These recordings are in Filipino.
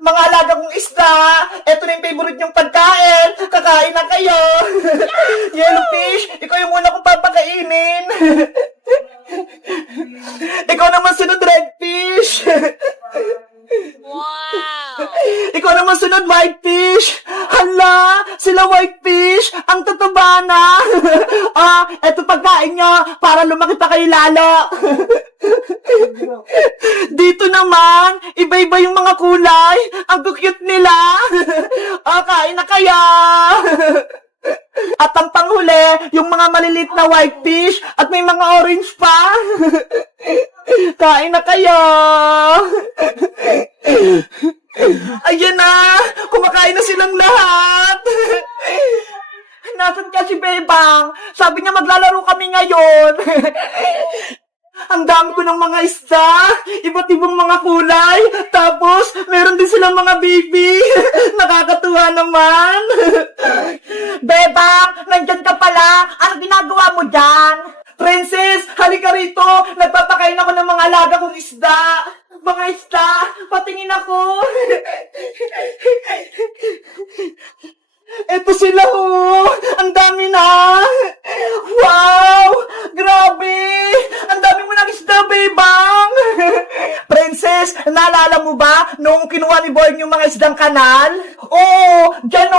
Mga alaga kong isda, eto na yung favorite niyong pagkain. Kakain na kayo. Yellowfish, ikaw yung una kong papakainin. Ikaw naman sunod, redfish. Wow! Ikaw naman sunod, whitefish. Hala, sila whitefish, ang tataba na. Eto pagkain nyo, para lumaki pa kayo lalo. Dito naman, iba-iba yung mga kulay. Ang cute nila. Kain na kaya. At ang panghuli, yung mga maliliit na whitefish at may mga orange pa. Kain na kayo. Ayan na, kumakain na silang lahat. Nasaan ka si Bebang? Sabi niya maglalaro kami ngayon. Ang dami ko ng mga isda, iba't ibang mga kulay, tapos meron din silang mga baby. Nakakatuwa naman. Bebang, nandyan ka pala. Ano ginagawa mo dyan? Princess, halika rito. Nagpapakain ako ng mga alaga kong isda. Mga isda, patingin ako. Eto sila ang dami na. Wow, grabe. Ang dami mo ng isda, Bebang. Princess, naalala mo ba nung kinuha ni Boy yung mga isdang kanal? Oo, dyan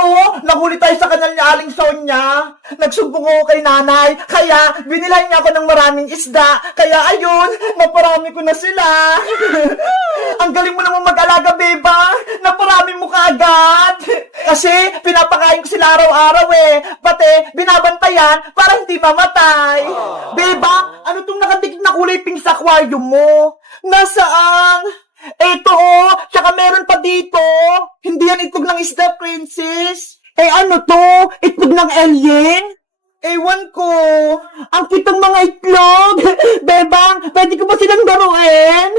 nahuli tayo sa kanal ni Aling Sonia. Nagsumbong ako kay nanay, kaya binilan niya ako ng maraming isda. Kaya ayun, naparami ko na sila. Ang galing mo naman mag-alaga, Beba. Naparami mo kaagad. Kasi pinapakain ko sila araw-araw Pati binabantayan para hindi mamatay. Beba, ano tong nakadikit na kulay pink sa aquarium mo? Nasaan? Eto tsaka meron pa dito. Hindi yan itlog ng isda, Princess. Ano to? Itlog ng alien? Ewan ko. Ang kitang mga itlog. Bebang, pwede ko ba silang daruin?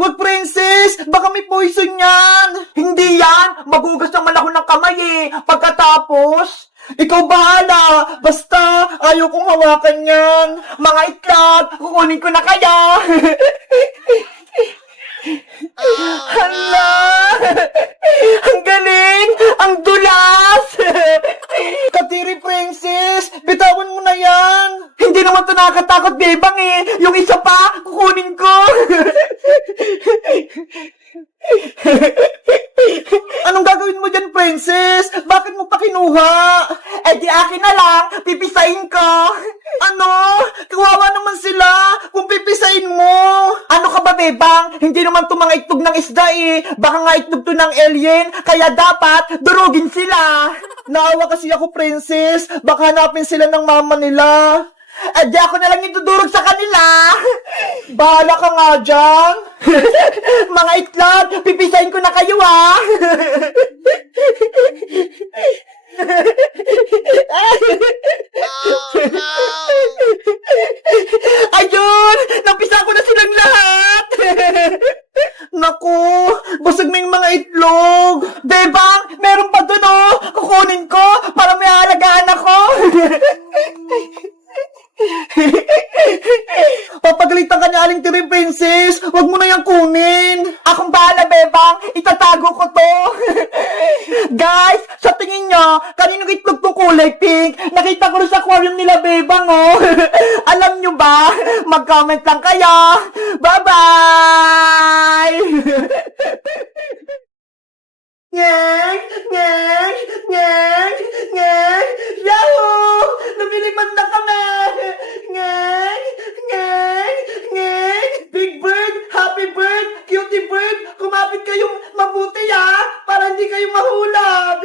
Wag, Princess! Baka may poison yan! Hindi yan! Magugas naman ako ng kamay Pagkatapos, ikaw bahala! Basta, ayaw kong hawakan yan! Mga itlog, kukunin ko na kaya! Hala! Ang galing! Ang dulas! Katiri, Princess! Bitawan mo na yan! Hindi naman ito nakakatakot, Bebang Yung isa pa, kukunin ko! Anong gagawin mo dyan, Princess? Bakit mo pa kinuha? Di akin na lang, pipisain ko. Ano? Kawawa naman sila kung pipisain mo. Ano ka ba, Bebang? Hindi naman ito mga itlog ng isda Baka nga itlog to ng alien, kaya dapat durugin sila. Naawa kasi ako, Princess. Baka hanapin sila ng mama nila. Di ako na lang itudurog sa kanila. Bahala ka nga dyan. Mga itlog, pipisain ko na kayo Ayun! Napisa ko na silang lahat! Naku! Busog na yung mga itlog! Bebang! Meron pa dun kukunin ko para may alagaan ako! Papagalitan ka niya, Aling Tiri, Princess. Huwag mo na yung kunin. Akong bahala, Bebang. Itatago ko to. Guys, sa tingin nyo, kaninong itlog tong kulay pink? Nakita ko rin sa aquarium nila, Bebang, Alam nyo ba? Mag-comment lang kayo. Bye-bye! Nyeng! Nyeng! Nyeng! Nyeng! Yahoo! Lumilipad na kami! Nyeng! Nyeng! Nyeng! Big bird! Happy bird! Cutie bird! Kumapit kayong mabuti para hindi kayo mahulog!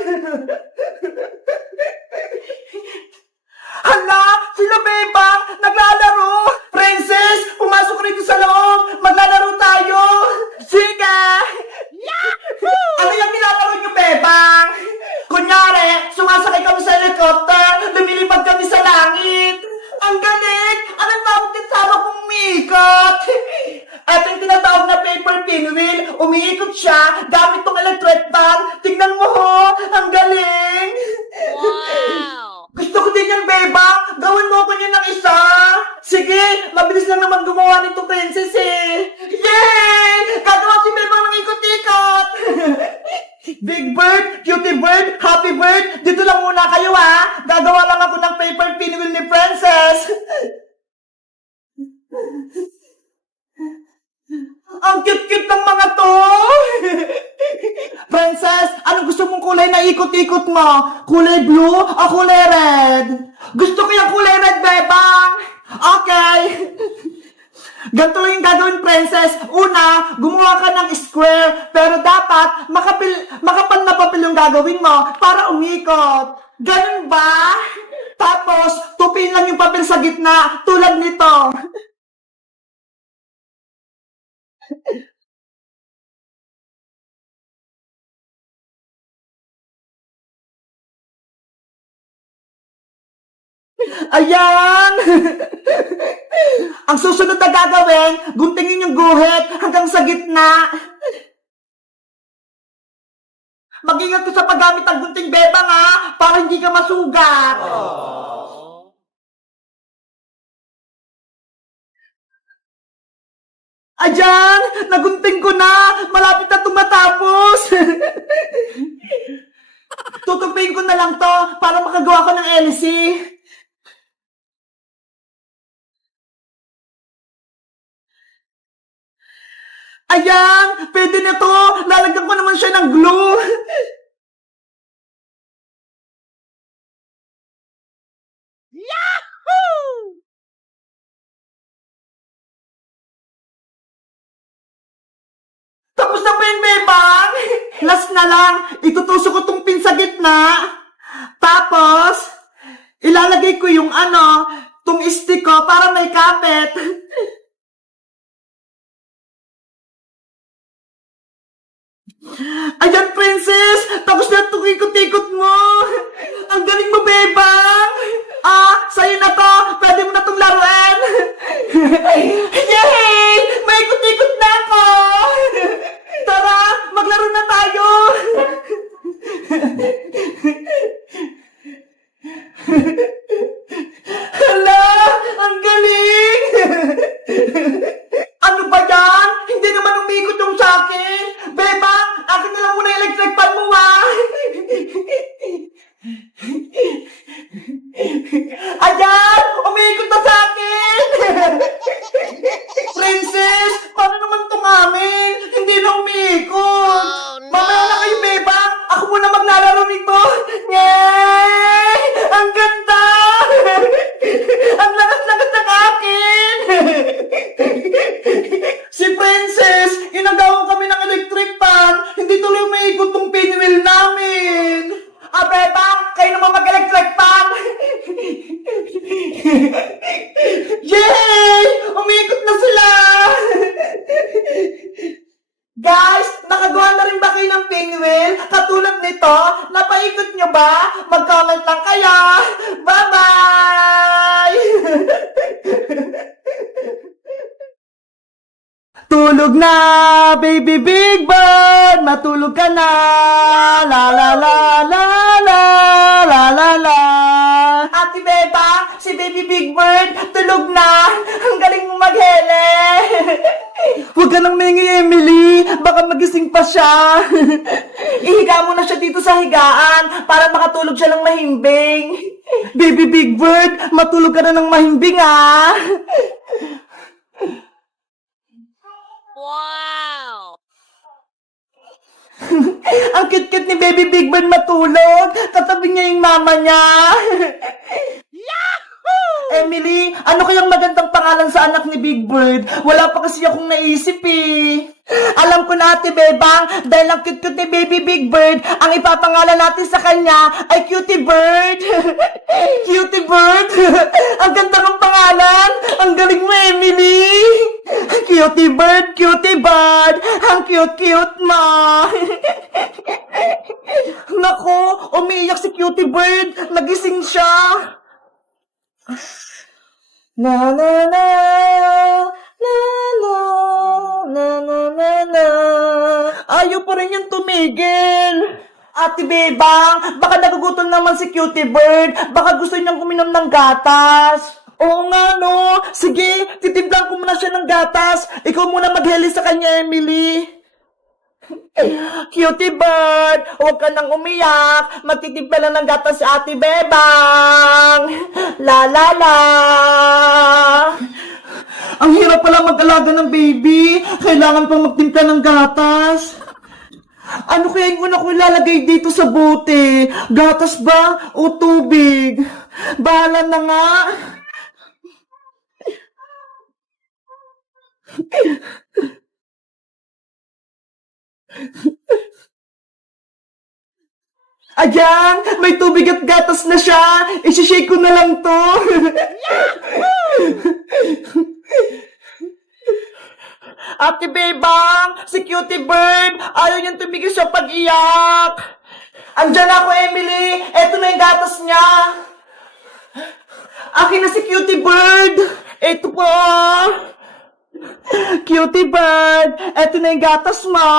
Hala! Sila, Bebang! Naglalaro! Princess! Pumasok rito sa loob! Maglalaro tayo! Sige! Ano yung nilalaro niyo, Bebang? Kunyari, sumasakay kami sa helicopter, lumilipad kami sa langit. Ang galing! Anong tawag din sa hawak kong umiikot? Ito yung tinatawag na paper pinwheel. Umiikot siya gamit tong electric fan. Tingnan mo ang galing! Wow! Gusto ko din yan, Bebang. Gawin mo ko niyan ng isa. Sige, mabilis lang naman gumawa nito, Princess Yay! Gagawa si Bebang ng ikot-ikot! Big Bird, Cutie Bird, Happy Bird, dito lang muna kayo ha. Gagawa lang ako ng paper pinwheel ni Princess. Ang cute-cute ng mga to. Princess, anong gusto mong kulay na ikot-ikot mo? Kulay blue o kulay red? Gusto ko yung kulay red, bebang. Okay. Ganito lang yung gagawin, Princess. Una, gumawa ka ng square, pero dapat makapal na papel yung gagawin mo para umikot. Ganun ba? Tapos, tupin lang yung papel sa gitna, tulad nito. Ayan! Ang susunod na gagawin, guntingin yung guhit hanggang sa gitna. Mag-ingat ka sa paggamit ng gunting, bebang ha, para hindi ka masugat. Ayan! Nagunting ko na! Malapit na tumatapos! Tutupin ko na lang to para makagawa ko ng LC. Ayan! Pwede na to! Lalagyan ko naman siya ng glue! Yahoo! Tapos na ba yung bebang? Last na lang, itutusok ko tong pin sa gitna. Tapos, ilalagay ko yung tong stick ko para may kapit. Ayan, Princess! Tapos na itong ikot-ikot mo! Ang galing mo, bebang! Sa'yo na to! Pwede mo na itong laruan! Yay! May ikot-ikot na ako! Tara! Maglaro na tayo! Hala! Ang galing! Ano ba yan? Hindi naman umikot yung sa akin! Bebang! Akin na lang muna yung electric fan mo, ha? Ayan! Umiikot na sa akin! Princess! Paano naman itong amin? Hindi na umiikot! Oh, no. Mamaya na kayo, bebang! Ako muna maglalaro nito! Yay! Ang ganda! Ang lakas-lakas ng akin! Si Princess, inagawan kami ng electric fan. Hindi tuloy umiikot tong pinwheel namin. Bebang, kayo naman mag-electric fan. Yay! Umiikot na sila! Guys, nakagawa na rin ba kayo ng pinwheel? Katulad nito, napaikot nyo ba? Mag-comment lang kayo. Bye-bye! Tulog na, baby big bird, matulog ka na. La la la la la la la la. Ate Beba, si baby big bird, tulog na. Ang galing mo maghele. Huwag ka nang mingi, Emily. Baka magising pa siya. Ihiga mo na siya dito sa higaan para makatulog siya ng mahimbing. Baby big bird, matulog ka na ng mahimbing, ah. Wow! Ang cute-cute ni Baby Big Bird matulog. Katabi niya yung mama niya. Yahoo! Emily, ano kayang magandang pangalan sa anak ni Big Bird? Wala pa kasi akong naisip eh. Alam ko na, Ate Bebang, dahil ang cute-cute ni Baby Big Bird, ang ipapangalan natin sa kanya ay Cutie Bird. Cutie Bird? Ang ganda ng pangalan. Ang galing mo, Emily. Cutie Bird, Cutie Bird. Ang cute-cute mo. Nako, umiiyak si Cutie Bird. Nagising siya. Na na na na na na na na na. Ayaw pa rin yung tumigil. Ate Bebang, baka nagugutom naman si Cutie Bird. Baka gusto niyang uminom ng gatas. Oo nga, no. Sige, titimplan ko muna siya ng gatas. Ikaw muna magheli sa kanya, Emily. Cutie bird, huwag ka nang umiyak. Magtitimpla lang ng gatas si Ate Bebang. La la la. Ang hirap pala mag-alaga ng baby. Kailangan pang magtimpla ng gatas. Ano kaya yung una ko ilalagay dito sa bote? Gatas ba o tubig? Bahala na nga. Ayan, may tubig at gatas na siya. Isishake ko na lang to. Ate Bebang, si Cutie Bird, ayaw niyang tumigil sa pag-iyak. Andyan ako, Emily. Eto na yung gatas niya. Akin na si Cutie Bird. Eto po. Cutie Bird, eto na yung gatas mo.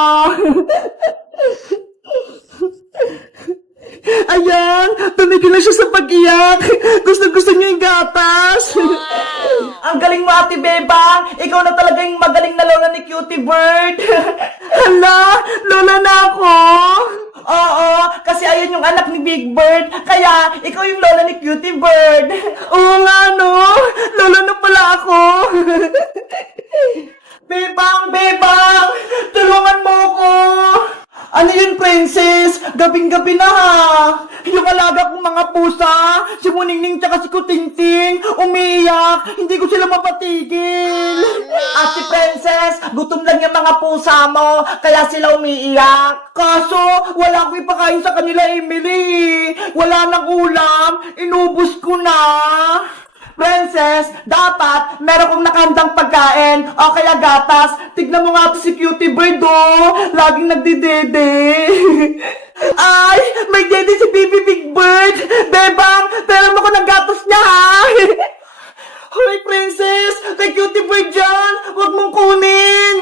Ayan, tumigil na siya sa pag-iyak. Gusto niya yung gatas. Ang galing mo, Ate Bebang. Ikaw na talaga yung magaling na lola ni Cutie Bird. Hala, lola na ako. Oo, kasi ayun yung anak ni Big Bird. Kaya, ikaw yung lola ni Cutie Bird. Oo nga, no? Lola na pala ako. Bebang, tulungan mo ko. Ano yun, princess? Gabing-gabi na ha. Yung alaga kong mga pusa, si Muningning tsaka si Kutingting, umiiyak. Hindi ko sila mapatigil. At si princess, gutom lang yung mga pusa mo, kaya sila umiiyak. Kaso, wala akong ipakain sa kanila, Emily. Wala nang ulam, inubos ko na. Princess, dapat meron kong nakahandang pagkain o kaya gatas. Tignan mo nga to si Cutie Bird, oh. Laging nagdidede. Ay, may dede si Baby Big Bird. Bebang, pera mo ko ng gatas niya, ha? Hoy, princess, kay Cutie Bird dyan. Huwag mong kunin.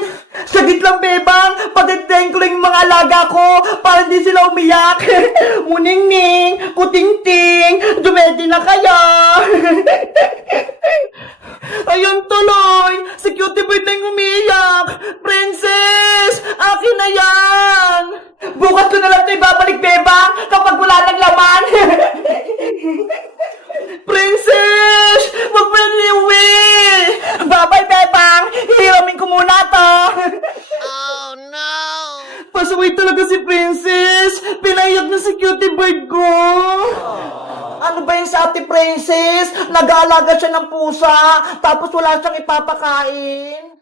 Sagit lang, Bebang. Patiteng ko lang yung mga alaga ko para hindi sila umiyak. Muningning, Kutingting, dumedi na kayo. Ayun tuloy, si Cutie Bird na yung umiiyak. Princess, akin na yan. Bukas ko na lang ito ibabalik, Bebang, kapag wala ng laman. Princess, wag mo na iuwi. Bye-bye, Bebang. Hihiramin ko muna to. Oh no! Pasaway talaga si Princess. Pinaiyak na si Cutie Bird ko. Ano ba yung sa Ate Princess? Nag-aalaga siya ng pusa, tapos wala siyang ipapakain.